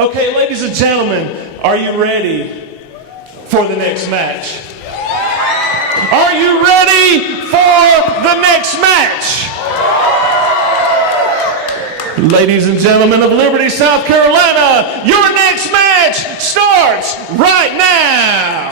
Okay, ladies and gentlemen, are you ready for the next match? Are you ready for the next match? Ladies and gentlemen of Liberty, South Carolina, your next match starts right now.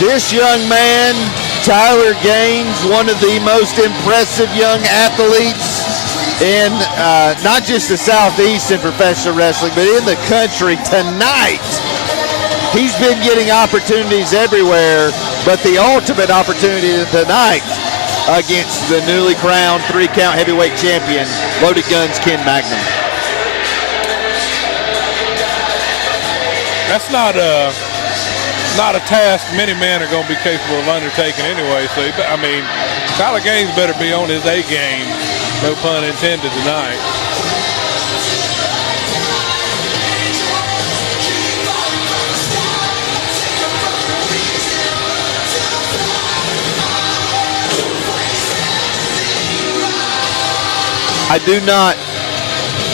This young man, Tyler Gaines, one of the most impressive young athletes in not just the Southeast in professional wrestling, but in the country tonight. He's been getting opportunities everywhere, but the ultimate opportunity tonight against the newly crowned 3-count heavyweight champion, Loaded Guns Ken Magnum. That's not a task many men are going to be capable of undertaking anyway. So, I mean, Tyler Gaines better be on his A game, no pun intended, tonight. I do not,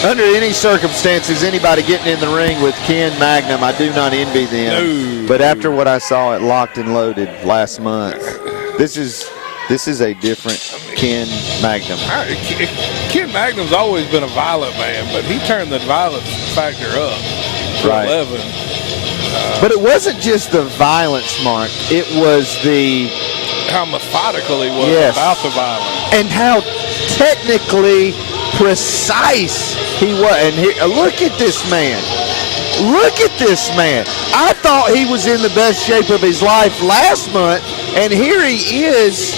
under any circumstances, anybody getting in the ring with Ken Magnum, I do not envy them. No. But after what I saw at Locked and Loaded last month, this is a different Ken Magnum. Ken Magnum's always been a violent man, but he turned the violence factor up to 11. But it wasn't just the violence, Mark. It was the how methodical he was about the violence. And how technically precise he was. And here, look at this man. Look at this man. I thought he was in the best shape of his life last month, and here he is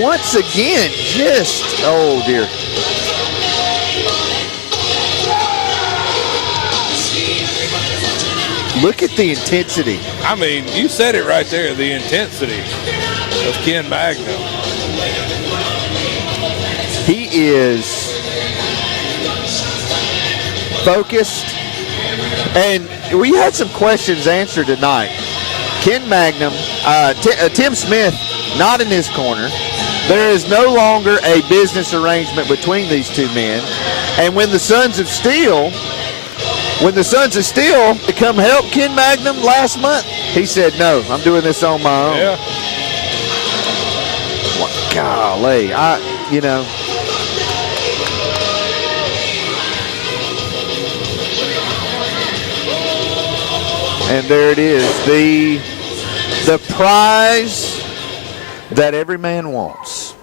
once again. Just, oh dear. Look at the intensity. I mean, you said it right there, the intensity of Ken Magnum. He is focused, and we had some questions answered tonight. Ken Magnum, Tim Smith, not in his corner. There is no longer a business arrangement between these two men. And when the Sons of Steel to come help Ken Magnum last month, he said, no, I'm doing this on my own. Yeah. Golly, And there it is, the prize that every man wants.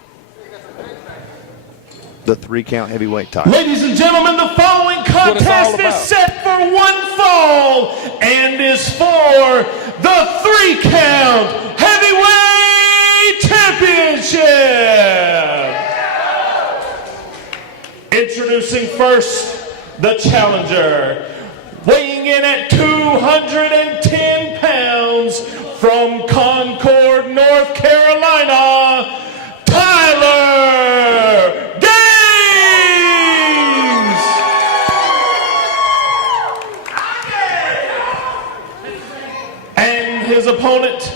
The 3-count heavyweight title. Ladies and gentlemen, the following contest is set for one fall and is for the 3-count heavyweight championship. Introducing first, the challenger. Weighing in at 210 pounds from Concord, North Carolina, Tyler Gaines! And his opponent,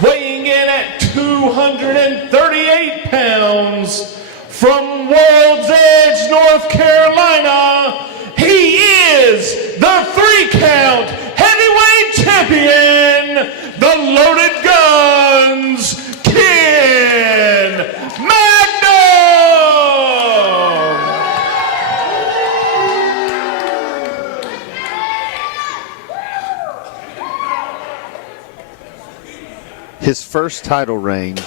weighing in at 238 pounds from World's Edge, North Carolina, he is the 3-count heavyweight champion, the Loaded Guns, Ken Magnum! His first title reign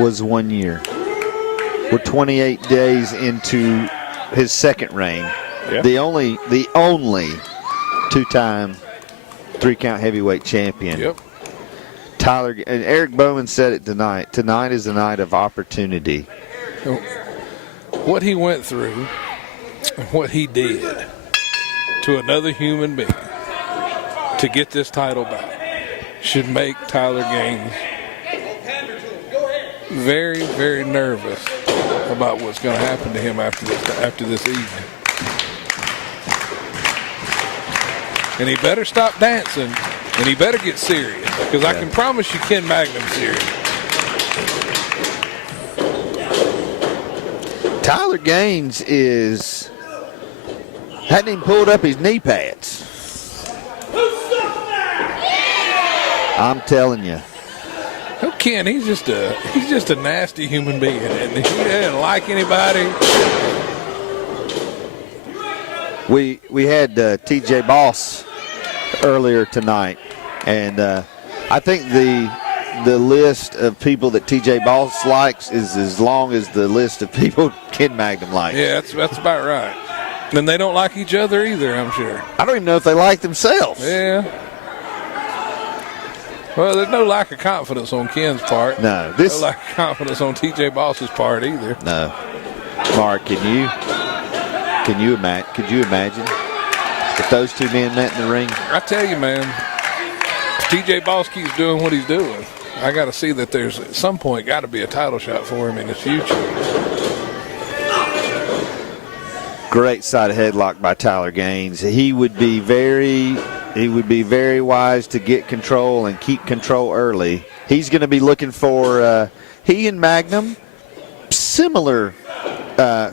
was 1 year. We're 28 days into his second reign. Yeah. The only 2-time 3-count heavyweight champion. Yep. Tyler, and Eric Bowman said it tonight. Tonight is a night of opportunity. What he went through, what he did to another human being to get this title back should make Tyler Gaines very, very nervous about what's going to happen to him after this evening. And he better stop dancing, and he better get serious, because I can promise you Ken Magnum's serious. Tyler Gaines hadn't even pulled up his knee pads. I'm telling you. Oh, Ken, he's just a nasty human being, and he doesn't like anybody. We had T.J. Boss earlier tonight, and I think the list of people that T.J. Boss likes is as long as the list of people Ken Magnum likes. Yeah, that's about right. And they don't like each other either, I'm sure. I don't even know if they like themselves. Yeah. Well, there's no lack of confidence on Ken's part. No. No lack of confidence on T.J. Boss's part either. No. Mark, could you imagine if those two men met in the ring? I tell you, man, if T.J. Boss keeps doing what he's doing, I got to see that there's at some point got to be a title shot for him in his future. Great side of headlock by Tyler Gaines. He would be very wise to get control and keep control early. He's going to be looking for he and Magnum similar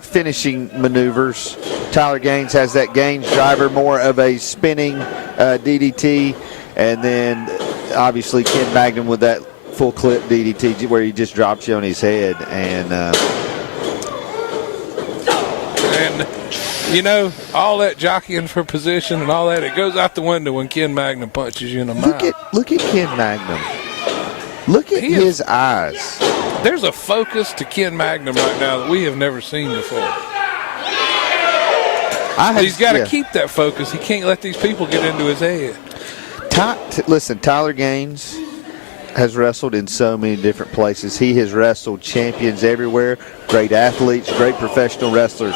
finishing maneuvers. Tyler Gaines has that Gaines driver, more of a spinning DDT, and then obviously Ken Magnum with that full clip DDT where he just drops you on his head. And you know, all that jockeying for position and all that, it goes out the window when Ken Magnum punches you in the mouth. Look at Ken Magnum. Look at his eyes. There's a focus to Ken Magnum right now that we have never seen before. He's got to keep that focus. He can't let these people get into his head. Listen, Tyler Gaines has wrestled in so many different places. He has wrestled champions everywhere, great athletes, great professional wrestlers.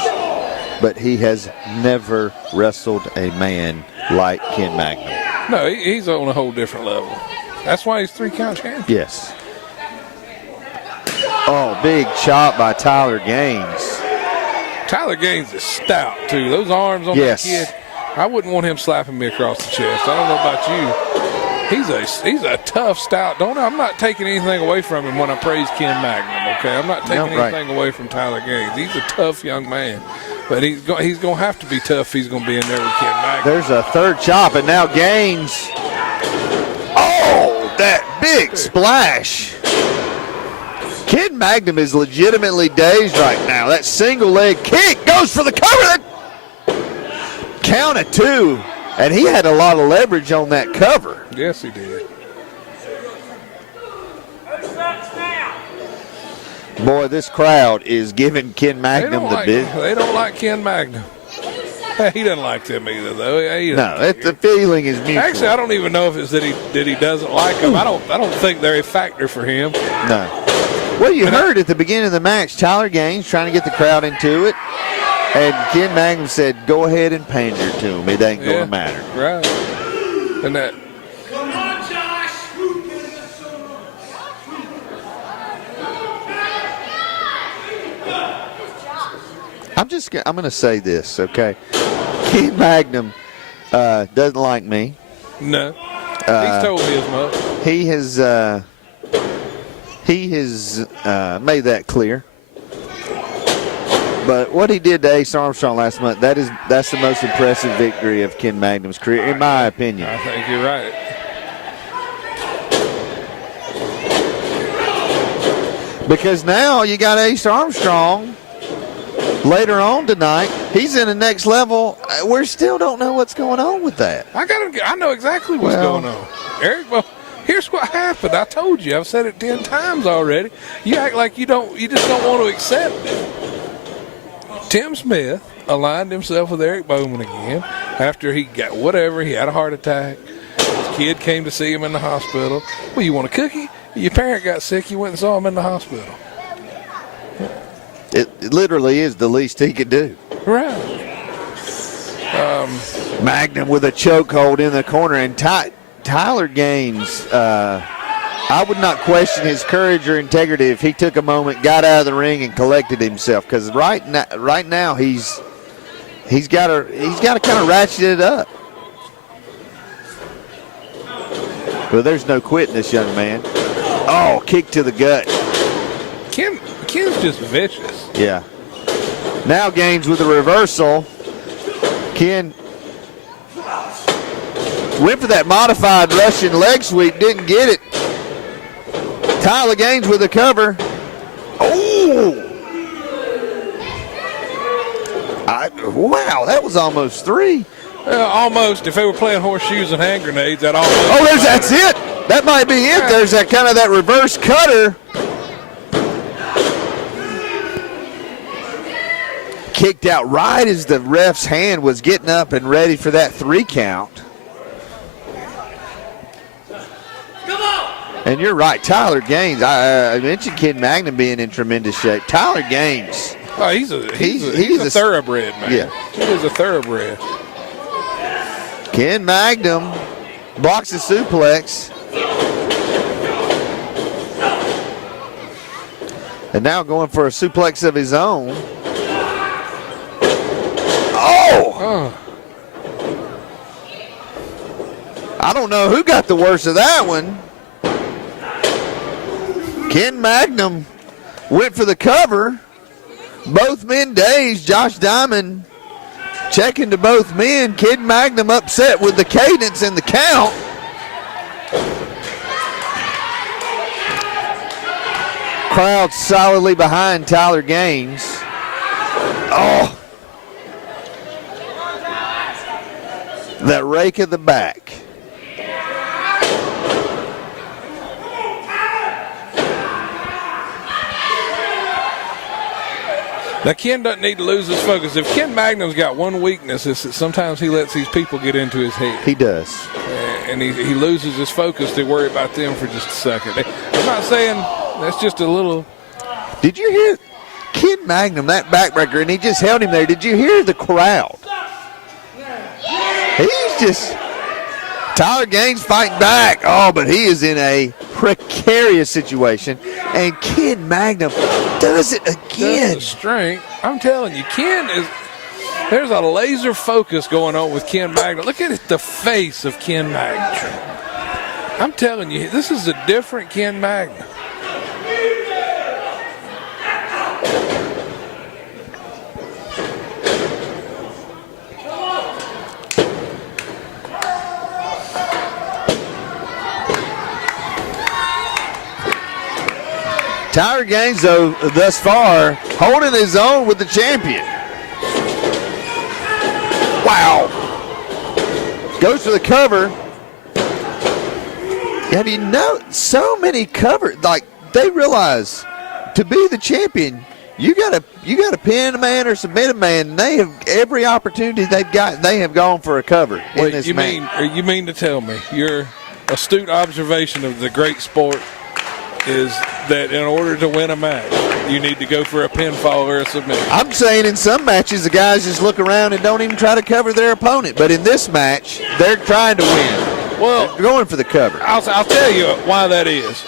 But he has never wrestled a man like Ken Magnum. No, he's on a whole different level. That's why he's 3-count champion. Yes. Oh, big chop by Tyler Gaines. Tyler Gaines is stout, too. Those arms on that kid, I wouldn't want him slapping me across the chest. I don't know about you. He's a tough, stout. I'm not taking anything away from him when I praise Ken Magnum, okay? I'm not taking anything away from Tyler Gaines. He's a tough young man. But he's going to have to be tough if he's going to be in there with Ken Magnum. There's a third chop, and now Gaines. Oh, that big splash. Ken Magnum is legitimately dazed right now. That single leg kick goes for the cover. Count of 2. And he had a lot of leverage on that cover. Yes, he did. Boy, this crowd is giving Ken Magnum the bid. They don't like Ken Magnum. He doesn't like them either, though. The feeling is mutual. Actually, I don't even know if it's that he doesn't like them. I don't think they're a factor for him. No. Well, you heard at the beginning of the match, Tyler Gaines trying to get the crowd into it, and Ken Magnum said, "Go ahead and pander to him. It ain't going to matter." Right. And that. I'm going to say this, okay? Ken Magnum doesn't like me. No. He's told me as much. He has made that clear. But what he did to Ace Armstrong last month, that's the most impressive victory of Ken Magnum's career, in my opinion. I think you're right. Because now you got Ace Armstrong later on tonight. He's in the next level. We still don't know what's going on with that. I know exactly what's going on. Eric, well, here's what happened. I told you. I've said it 10 times already. You act like you just don't want to accept it. Tim Smith aligned himself with Eric Bowman again after he got whatever. He had a heart attack. His kid came to see him in the hospital. Well, you want a cookie? Your parent got sick. You went and saw him in the hospital. It literally is the least he could do. Right. Magnum with a chokehold in the corner, and Tyler Gaines I would not question his courage or integrity if he took a moment, got out of the ring, and collected himself. Because right now he's got to kind of ratchet it up. Well, there's no quitting this young man. Oh, kick to the gut. Ken's just vicious. Yeah. Now Gaines with a reversal. Ken went for that modified Russian leg sweep, didn't get it. Tyler Gaines with a cover. Oh! Wow, that was almost 3. Almost. If they were playing horseshoes and hand grenades, that almost. Oh, that's it. That might be it. There's that kind of that reverse cutter. Kicked out right as the ref's hand was getting up and ready for that 3 count. Come on. And you're right, Tyler Gaines. I mentioned Kid Magnum being in tremendous shape. Tyler Gaines. Oh, he's a thoroughbred, man. Yeah. He is a thoroughbred. Ken Magnum blocks the suplex. And now going for a suplex of his own. Oh! I don't know who got the worst of that one. Ken Magnum went for the cover. Both men dazed. Josh Diamond checking to both men. Kid Magnum upset with the cadence and the count. Crowd solidly behind Tyler Gaines. Oh. That rake of the back. Now, Ken doesn't need to lose his focus. If Ken Magnum's got one weakness, it's that sometimes he lets these people get into his head. He does. And he loses his focus to worry about them for just a second. I'm not saying that's just a little. Did you hear Ken Magnum, that backbreaker, and he just held him there? Did you hear the crowd? He's just. Tyler Gaines fighting back. Oh, but he is in a precarious situation. And Ken Magnum does it again. That's the strength. I'm telling you, there's a laser focus going on with Ken Magnum. Look at the face of Ken Magnum. I'm telling you, this is a different Ken Magnum. Tyler Gaines, though, thus far, holding his own with the champion. Wow. Goes for the cover. Have you know so many cover? Like, they realize to be the champion, you gotta pin a man or submit a man. And they have every opportunity they've got. They have gone for a cover in this match. You mean to tell me your astute observation of the great sport is that in order to win a match, you need to go for a pinfall or a submission? I'm saying in some matches, the guys just look around and don't even try to cover their opponent. But in this match, they're trying to win. Well, they're going for the cover. I'll tell you why that is.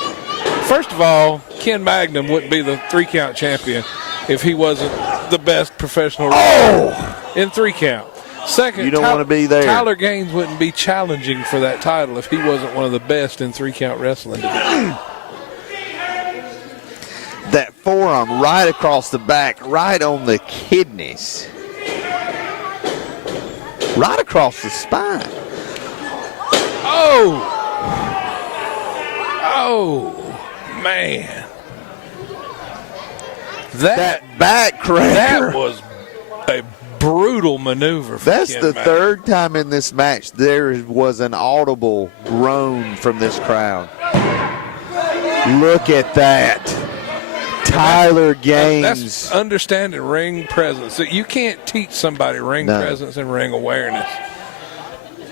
First of all, Ken Magnum wouldn't be the 3-count champion if he wasn't the best professional wrestler in 3-count. Second, you don't want to be there. Tyler Gaines wouldn't be challenging for that title if he wasn't one of the best in 3-count wrestling. That forearm right across the back, right on the kidneys. Right across the spine. Oh, man. That back cracker. That was a brutal maneuver for That's Ken the Magnum. third time in this match there was an audible groan from this crowd. Look at that. Tyler Gaines. That's understanding ring presence. You can't teach somebody ring presence and ring awareness.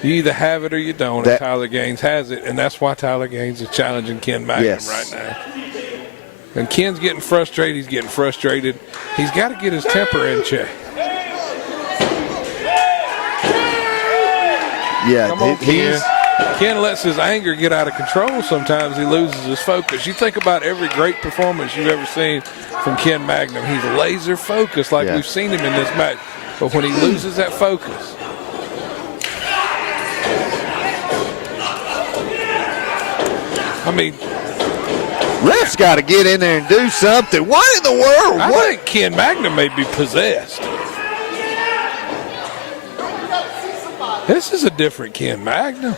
You either have it or you don't, and Tyler Gaines has it, and that's why Tyler Gaines is challenging Ken Magnum right now. And Ken's getting frustrated. He's getting frustrated. He's got to get his temper in check. Yeah, Come on, Ken. Ken lets his anger get out of control. Sometimes he loses his focus. You think about every great performance you've ever seen from Ken Magnum. He's laser focused like we've seen him in this match. But when he loses that focus, I mean, ref's got to get in there and do something. What in the world? I think Ken Magnum may be possessed. This is a different Ken Magnum.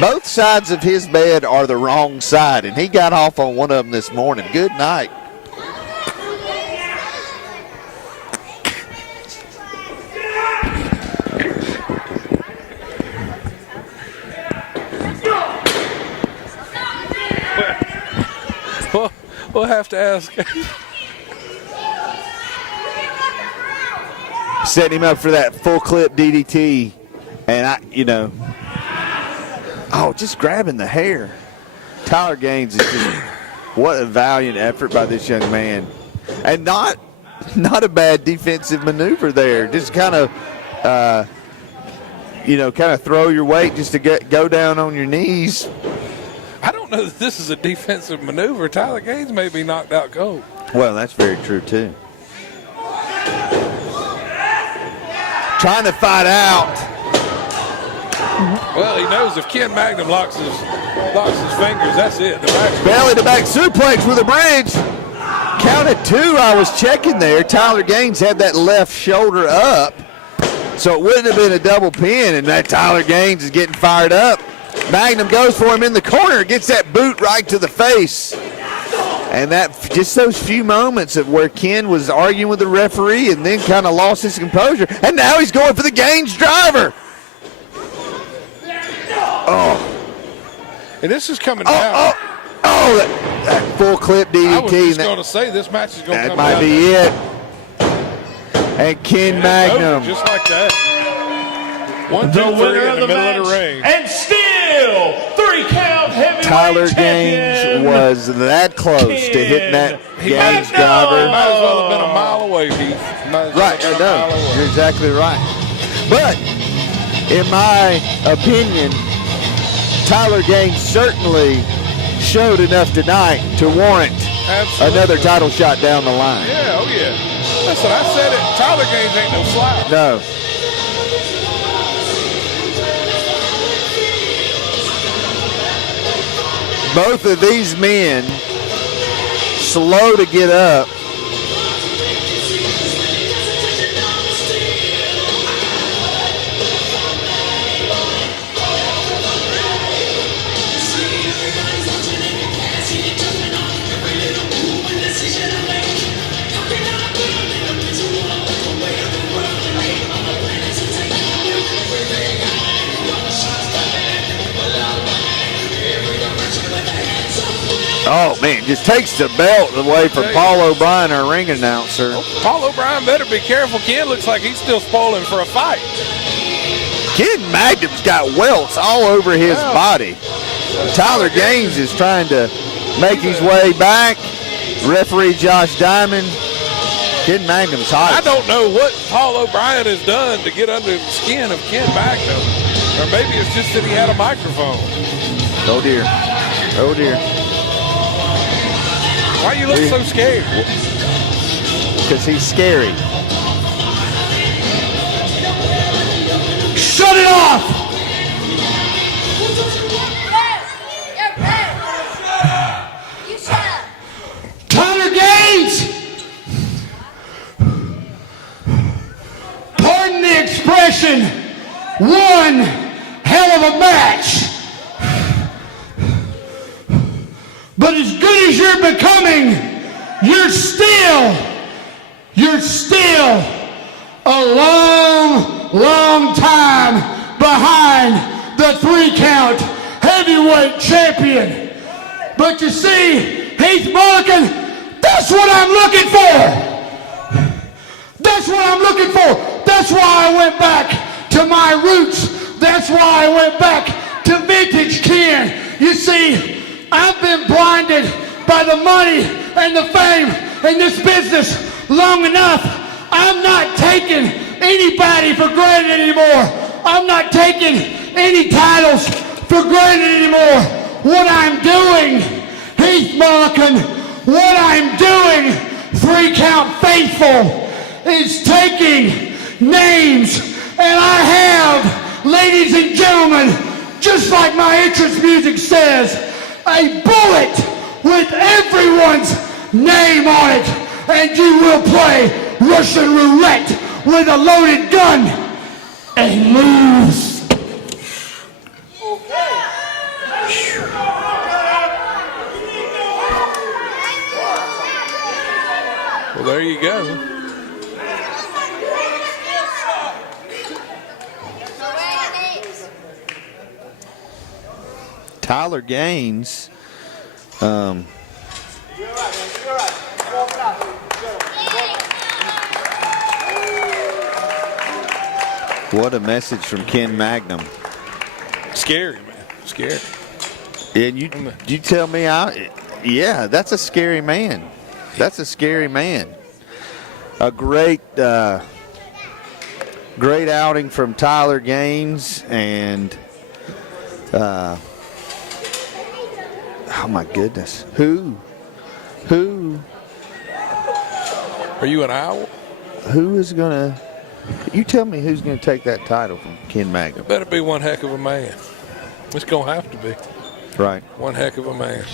Both sides of his bed are the wrong side, and he got off on one of them this morning. Good night. We'll have to ask. Setting him up for that full clip DDT. And just grabbing the hair. Tyler Gaines is just, what a valiant effort by this young man. And not a bad defensive maneuver there. Just kind of, throw your weight just to go down on your knees. I don't know that this is a defensive maneuver. Tyler Gaines may be knocked out cold. Well, that's very true, too. Trying to fight out. Well, he knows if Ken Magnum locks his fingers, that's it. Belly to back suplex with a bridge. Counted 2. I was checking there. Tyler Gaines had that left shoulder up, so it wouldn't have been a double pin, and that Tyler Gaines is getting fired up. Magnum goes for him in the corner, gets that boot right to the face. And that just those few moments of where Ken was arguing with the referee and then kind of lost his composure. And now he's going for the Gaines driver. Oh. And this is coming down. That full clip DDT. I was just going to say this match is going to come down. That might be it. And Ken Magnum. Just like that. 1, 2, 3 in the middle of the ring. And still 3-count heavyweight Tyler champion. Gaines was that close to hitting that Gaines driver. He might as well have been a mile away, Heath. Right, I know. You're exactly right. But in my opinion, Tyler Gaines certainly showed enough tonight to warrant another title shot down the line. Yeah, oh yeah. Listen, I said it. Tyler Gaines ain't no slouch. No. Both of these men slow to get up. Oh, man, just takes the belt away from Paul O'Brien, our ring announcer. Paul O'Brien better be careful. Ken looks like he's still spoiling for a fight. Ken Magnum's got welts all over his body. Tyler Gaines is trying to make his way back. Referee Josh Diamond. Ken Magnum's hot. I don't know what Paul O'Brien has done to get under the skin of Ken Magnum. Or maybe it's just that he had a microphone. Oh, dear. Oh, dear. Why you look so scared? Because he's scary. Shut it off! Tyler Gaines! Pardon the expression, one hell of a match. But as good as you're becoming, you're still a long time behind the 3-count heavyweight champion. But you see, Heath Mulligan, that's what I'm looking for. That's what I'm looking for. That's why I went back to my roots. That's why I went back to vintage Ken. You see, I've been blinded by the money and the fame in this business long enough. I'm not taking anybody for granted anymore. I'm not taking any titles for granted anymore. What I'm doing, Heath Mulligan, what I'm doing, 3 Count Faithful, is taking names, and I have, ladies and gentlemen, just like my entrance music says, a bullet with everyone's name on it, and you will play Russian roulette with a loaded gun and lose. Well, there you go. Tyler Gaines. What a message from Ken Magnum. Scary, man. Scary. And you tell me, yeah, that's a scary man. That's a scary man. A great outing from Tyler Gaines, and oh my goodness, who? Are you an owl? Who is gonna? You tell me who's gonna take that title from Ken Magnum? Better be one heck of a man. It's gonna have to be Right. one heck of a man.